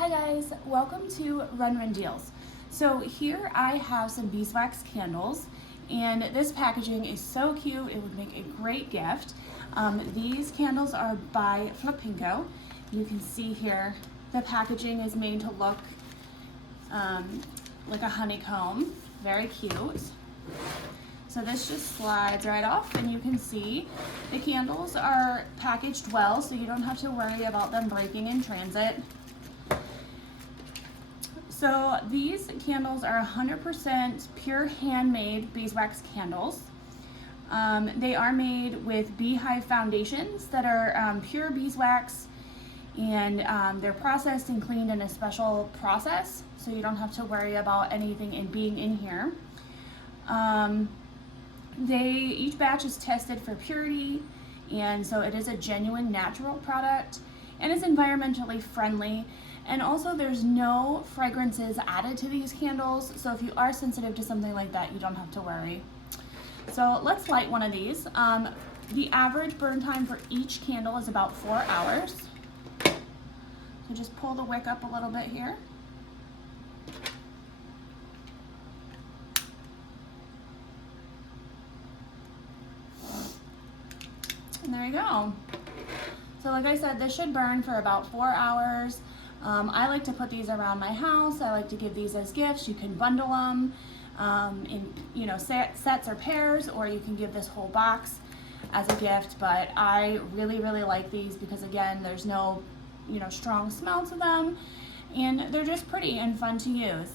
Hi guys, welcome to Run Deals. So here I have some beeswax candles, and this packaging is so cute, it would make a great gift. These candles are by Flipinko. You can see here the packaging is made to look like a honeycomb, very cute. So this just slides right off, and you can see the candles are packaged well, so you don't have to worry about them breaking in transit. So these candles are 100% pure handmade beeswax candles. They are made with beehive foundations that are pure beeswax, and they're processed and cleaned in a special process, so you don't have to worry about anything being in here. Each batch is tested for purity, and so it is a genuine natural product, and it's environmentally friendly. And also there's no fragrances added to these candles, so if you are sensitive to something like that, you don't have to worry. So let's light one of these. The average burn time for each candle is about 4 hours. So just pull the wick up a little bit here. And there you go. So like I said, this should burn for about 4 hours. I like to put these around my house. I like to give these as gifts. You can bundle them in sets or pairs, or you can give this whole box as a gift. But I really like these because, again, there's no strong smell to them, and they're just pretty and fun to use.